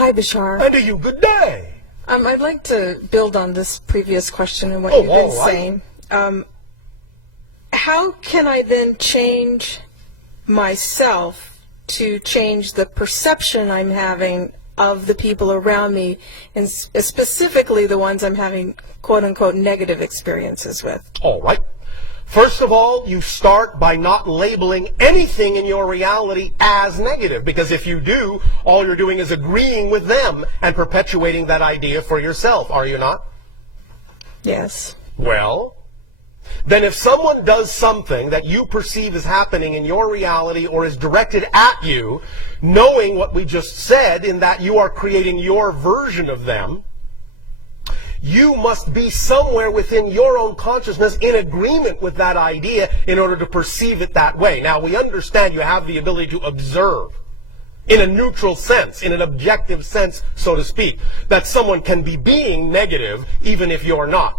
Hi, Bashar. And to you, good day. I'd like to build on this previous question and what you've been saying. How can I then change myself to change the perception I'm having of the people around me, and specifically the ones I'm having quote-unquote negative experiences with? All right. First of all, you start by not labeling anything in your reality as negative, because if you do, all you're doing is agreeing with them and perpetuating that idea for yourself, are you not? Yes. Well, then if someone does something that you perceive as happening in your reality or is directed at you, knowing what we just said in that you are creating your version of them, you must be somewhere within your own consciousness in agreement with that idea in order to perceive it that way. Now, we understand you have the ability to observe in a neutral sense, in an objective sense, so to speak, that someone can be being negative even if you're not.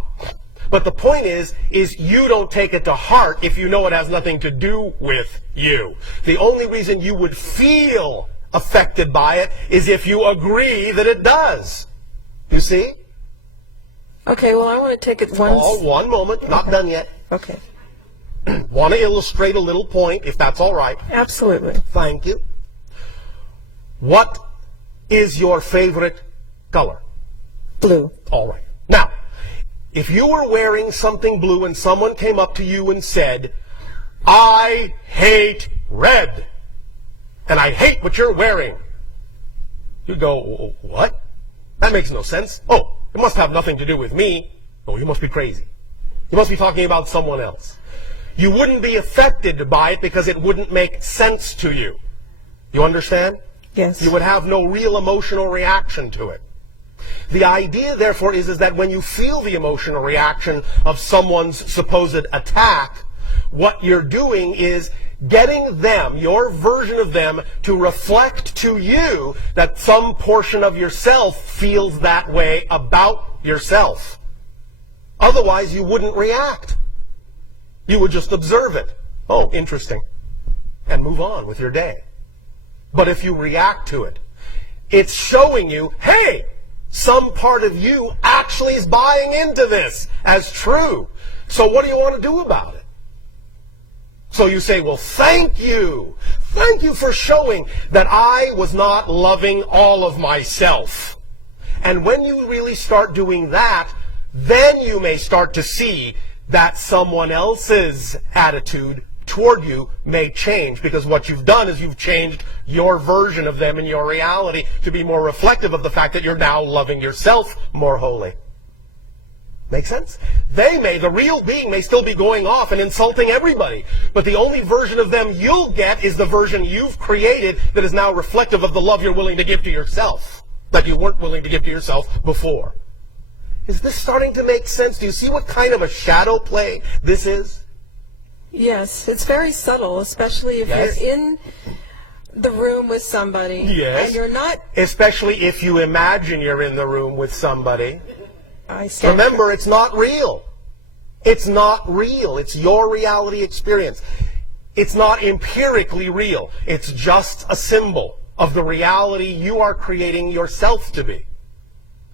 But the point is you don't take it to heart if you know it has nothing to do with you. The only reason you would feel affected by it is if you agree that it does. You see? Okay, well, I want to take it one... Oh, one moment. Not done yet. Okay. Want to illustrate a little point, if that's all right. Absolutely. Thank you. What is your favorite color? Blue. All right. Now, if you were wearing something blue and someone came up to you and said, I hate red, and I hate what you're wearing, you'd go, what? That makes no sense. Oh, it must have nothing to do with me. Oh, you must be crazy. You must be talking about someone else. You wouldn't be affected by it because it wouldn't make sense to you. You understand? Yes. You would have no real emotional reaction to it. The idea, therefore, is that when you feel the emotional reaction of someone's supposed attack, what you're doing is getting them, your version of them, to reflect to you that some portion of yourself feels that way about yourself. Otherwise, you wouldn't react. You would just observe it. Oh, interesting. And move on with your day. But if you react to it, it's showing you, hey, some part of you actually is buying into this as true. So what do you want to do about it? So you say, well, thank you. Thank you for showing that I was not loving all of myself. And when you really start doing that, then you may start to see that someone else's attitude toward you may change, because what you've done is you've changed your version of them in your reality to be more reflective of the fact that you're now loving yourself more wholly. Make sense? The real being may still be going off and insulting everybody, but the only version of them you'll get is the version you've created that is now reflective of the love you're willing to give to yourself, that you weren't willing to give to yourself before. Is this starting to make sense? Do you see what kind of a shadow play this is? Yes, it's very subtle, especially if you're in the room with somebody. Yes. And you're not... Especially if you imagine you're in the room with somebody. Remember, it's not real. It's not real. It's your reality experience. It's not empirically real. It's just a symbol of the reality you are creating yourself to be,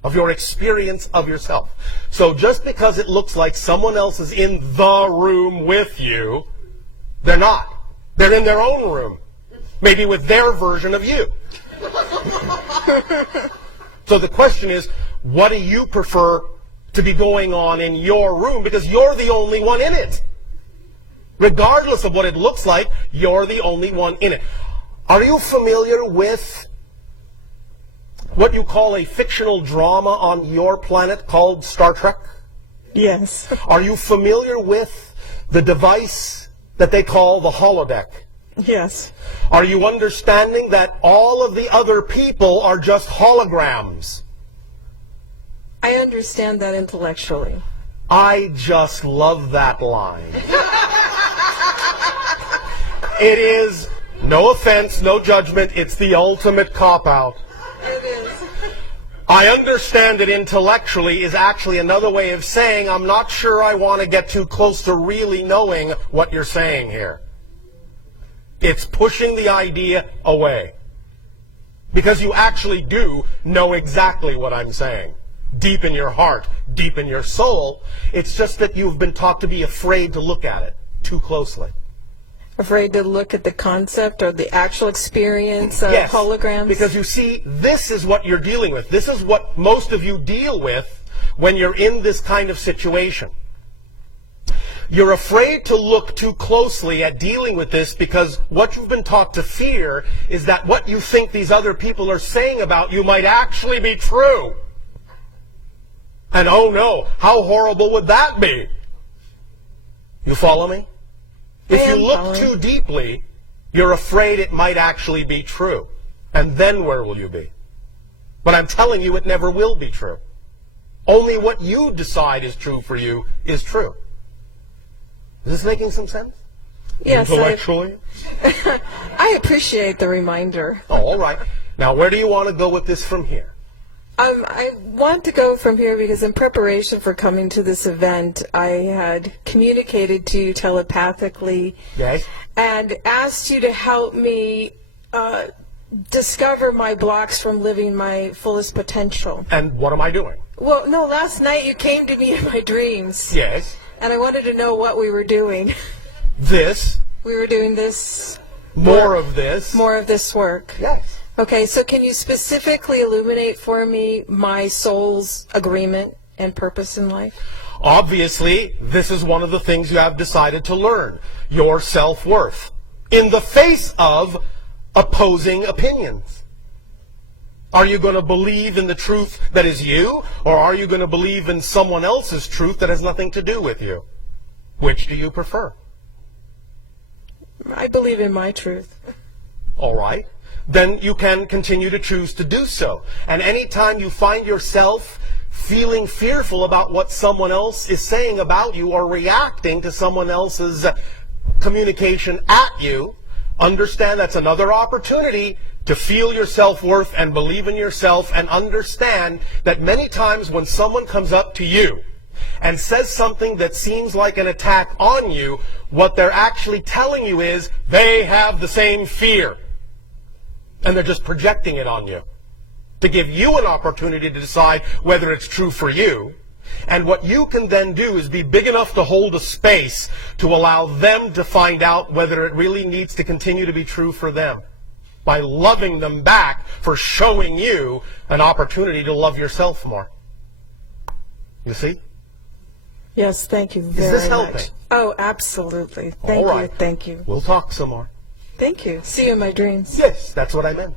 of your experience of yourself. So just because it looks like someone else is in the room with you, they're not. They're in their own room, maybe with their version of you. So the question is, what do you prefer to be going on in your room? Because you're the only one in it. Regardless of what it looks like, you're the only one in it. Are you familiar with what you call a fictional drama on your planet called Star Trek? Yes. Are you familiar with the device that they call the holodeck? Yes. Are you understanding that all of the other people are just holograms? I understand that intellectually. I just love that line. It is, no offense, no judgment, it's the ultimate cop-out. It is. I understand it intellectually is actually another way of saying I'm not sure I want to get too close to really knowing what you're saying here. It's pushing the idea away. Because you actually do know exactly what I'm saying. Deep in your heart, deep in your soul. It's just that you've been taught to be afraid to look at it too closely. Afraid to look at the concept or the actual experience of Yes, holograms? because you see, this is what you're dealing with. This is what most of you deal with when you're in this kind of situation. You're afraid to look too closely at dealing with this because what you've been taught to fear is that what you think these other people are saying about you might actually be true. And oh no, how horrible would that be? You follow me? If you look too deeply, you're afraid it might actually be true. And then where will you be? But I'm telling you, it never will be true. Only what you decide is true for you is true. Is this making some sense? Yes. Intellectually? I appreciate the reminder. Oh, all right. Now, where do you want to go with this from here? I want to go from here because in preparation for coming to this event, I had communicated to you telepathically Yes. and asked you to help me discover my blocks from living my fullest potential. And what am I doing? Well, no, last night you came to me in my dreams. Yes. And I wanted to know what we were doing. This. We were doing this. More of this. More of this work. Yes. Okay, so can you specifically illuminate for me my soul's agreement and purpose in life? Obviously, this is one of the things you have decided to learn. Your self-worth. In the face of opposing opinions. Are you going to believe in the truth that is you, or are you going to believe in someone else's truth that has nothing to do with you? Which do you prefer? I believe in my truth. All right. Then you can continue to choose to do so. And anytime you find yourself feeling fearful about what someone else is saying about you or reacting to someone else's communication at you, understand that's another opportunity to feel your self-worth and believe in yourself, and understand that many times when someone comes up to you and says something that seems like an attack on you, what they're actually telling you is they have the same fear. And they're just projecting it on you to give you an opportunity to decide whether it's true for you. And what you can then do is be big enough to hold a space to allow them to find out whether it really needs to continue to be true for them, by loving them back for showing you an opportunity to love yourself more. You see? Yes, thank you very much. Is this helping? Oh, absolutely. Thank All right. you. Thank you. We'll talk some more. Thank you. See you in my dreams. Yes, that's what I meant.